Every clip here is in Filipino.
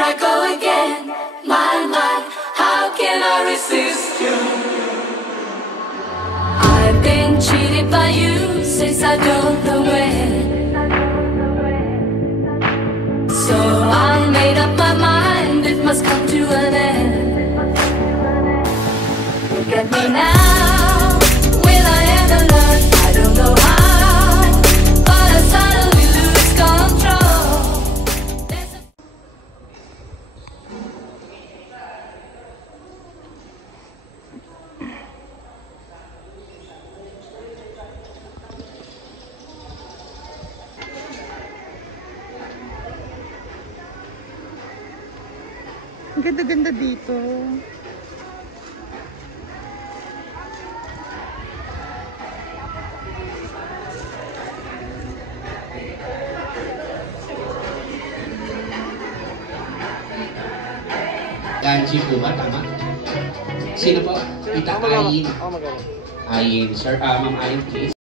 I go again. My, how can I resist you? I've been cheated by you since I don't know when. So I made up my mind, it must come to an end. Look at me now, will I ever learn? I don't know how, but I suddenly lose control. Ang ganda-ganda dito. Ganji po ba? Tama? Sino po? Tita Ayin. Ayin. Sir, Ma'am Ayin, please.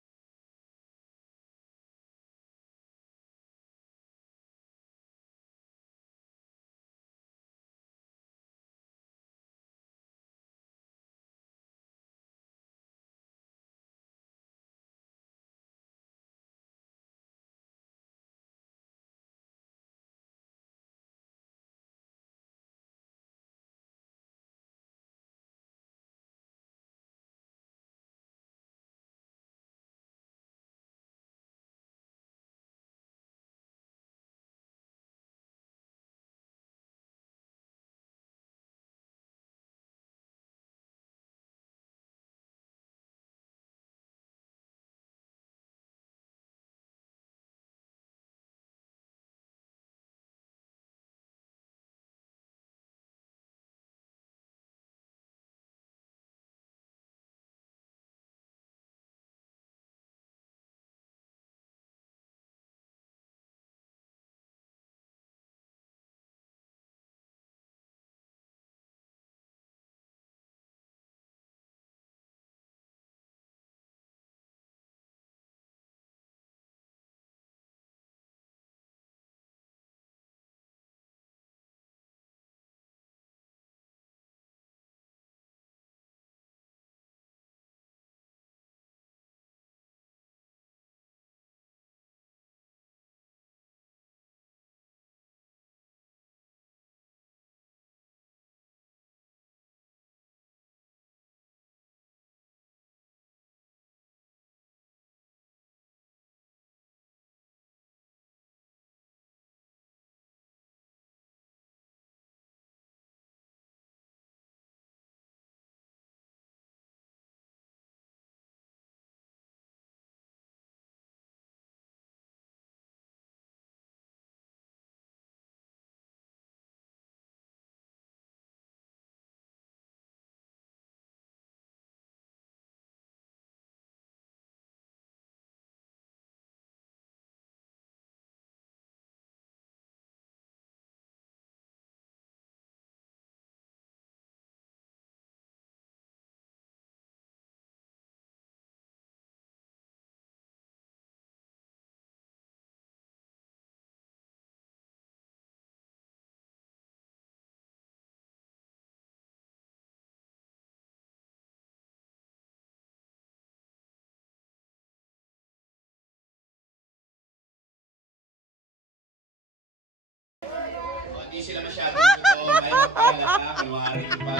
Hindi sila masyadong totoo. Ngayon pa halata, February pa.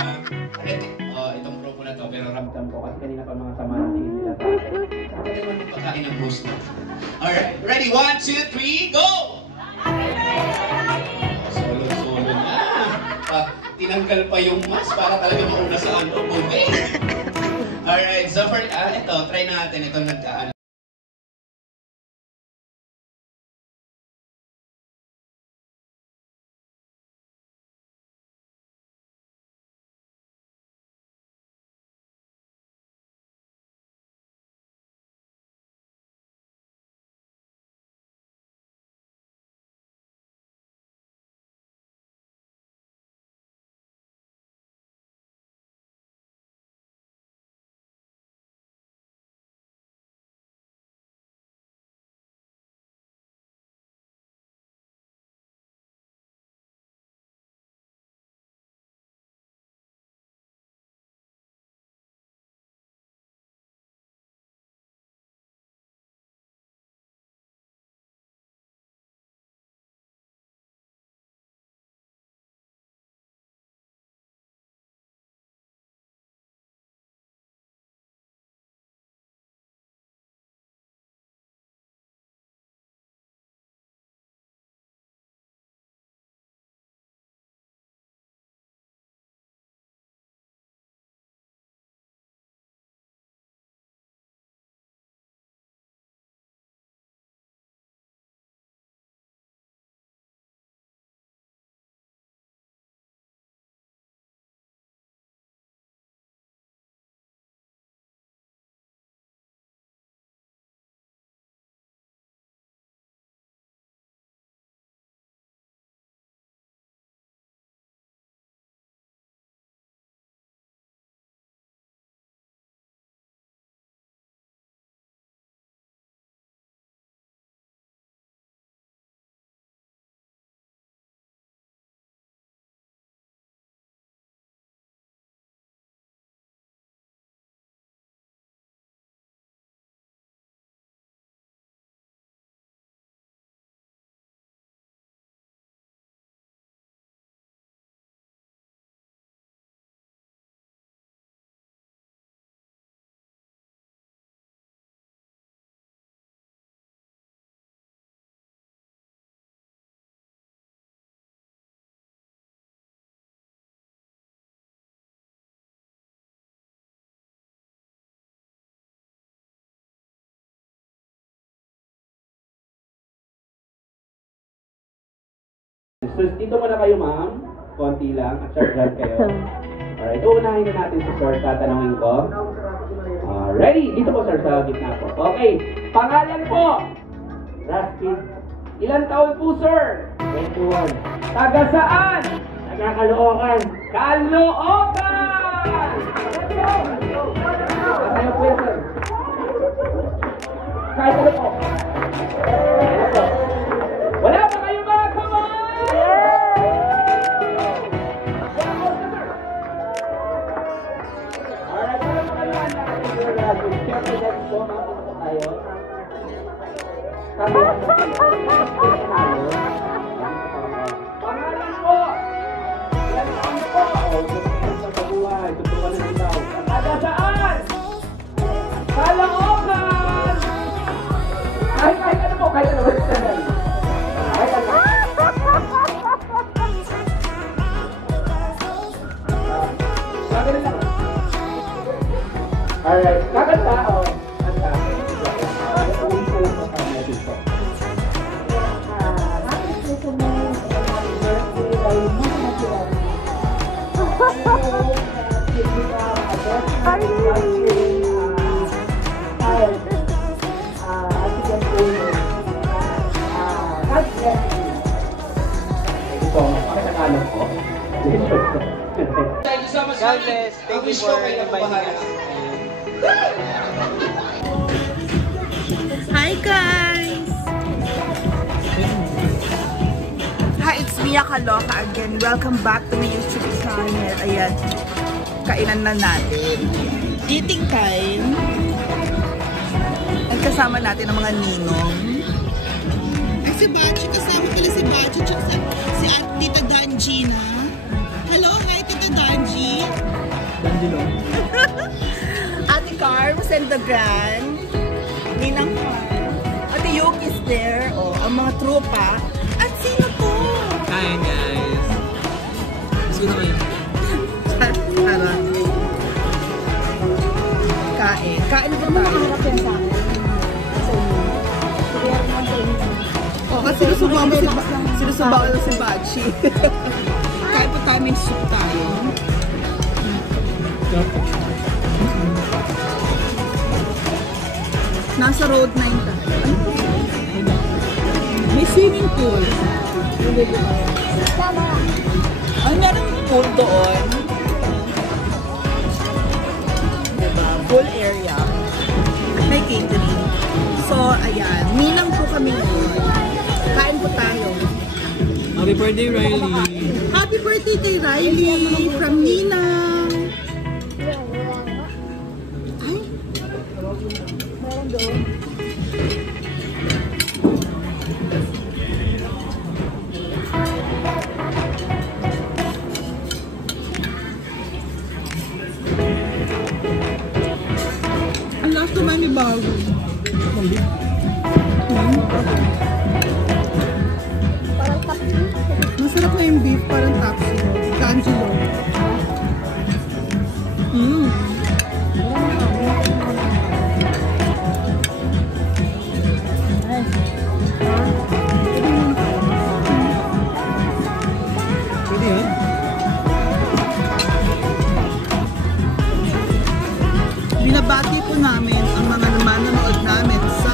Itong grupo na to, pero ramdam ko kasi kanina pa mga sama natin nila sa akin. Bakit naman yung pagkain ng boost na? Alright, ready? 1, 2, 3, go! Solo na. Tinanggal pa yung mask para talaga mauna sa ano, movie. Alright, so for, ito, try natin. Ito nagkaan. So, dito muna kayo, ma'am. Konti lang. At sir, kayo. Alright, uunahin na natin si sir. Tatanungin ko. Ready? Dito po, sir, sa gitna po. Okay. Pangalan po. Raskin. Ilan taon po, sir? 21. Taga saan? Taga Caloocan. Caloocan! Kayo po yan, sir. Kahit ano po. Ano po? Wala pa kayo mga kamay! Alright, wala pa kayo mga kamay. Siyempre, next po, makapito po tayo. Pangalan po! Ilan taon po? O, gusto sa pabuhay. Tutukan na itaw. Taga saan? Caloocan! Kahit ano po, kahit ano po. Kahit ano. Gagawin lang. Alright, kakanta o. Kanta. Uwi ko lang sa natin po. Happy Christmas and happy birthday kay Mama Tia. Hi, God bless. Thank you for inviting us. Hi guys! Hi, it's Mia Kaloka again. Welcome back to my YouTube channel. Ayan, kainan na natin. Eating time. At kasama natin ang mga ninong. Ay, si Bachi. Kasama pala si Bachi. Tsaka si Tita Danjina. Hello, hi Tita Danji. Danjilo. Ate Carms and the Grand. Ninang Carm. Ate Yoke is there. O, ang mga tropa. At sino po? Hi guys. Sino kayo? Tara. Kain. Kain po tayo. Harap yan sa akin. O, kasi sinusubaw mo si Bachi. Kain po tayo, may soup tayo. Nasa road 9 tayo. May swimming pool. Ay, meron pool doon. Diba? Pool area. May catering. So, ayan. Ninang po kami ngayon. Kain po tayo. Happy birthday, Riley. Happy birthday kay Riley from Ninang. Ay. Meron doon. Ang last naman ni Bago. Parang taxi. Masarap na yung beef, parang tapsi. D'Angelo. Pwede yun? Binabati po namin ang mga manonood namin sa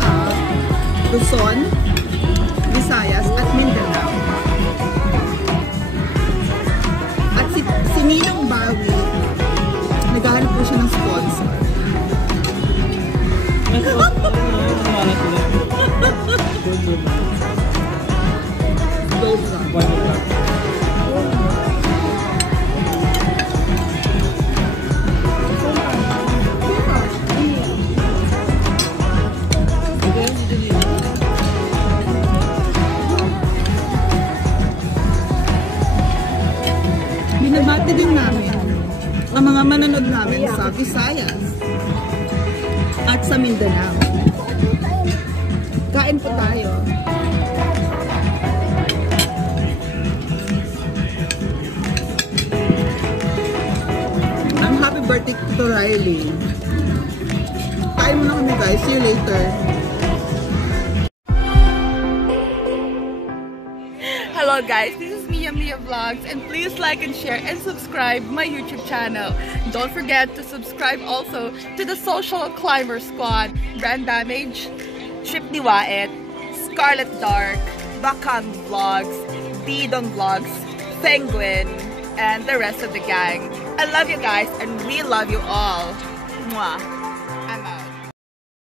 Luzon, Visayas at Mindanao. At si Ninang Bawi, naghahanap po siya ng sponsor. Gold lang. Binabati din namin ang mga manonood namin sa Visayas at sa Mindanao. Kain po tayo. Ang happy birthday to Riley. Kain muna kami guys. See you later. Hello guys, this is Mia Mia Mia Vlogs, and please like and share and subscribe my YouTube channel. Don't forget to subscribe also to the Social Climber Squad, Brand Damage, Trip Niwaet, Scarlet Dark, Bakang Vlogs, Didon Vlogs, Penguin, and the rest of the gang. I love you guys, and we love you all. Mwah.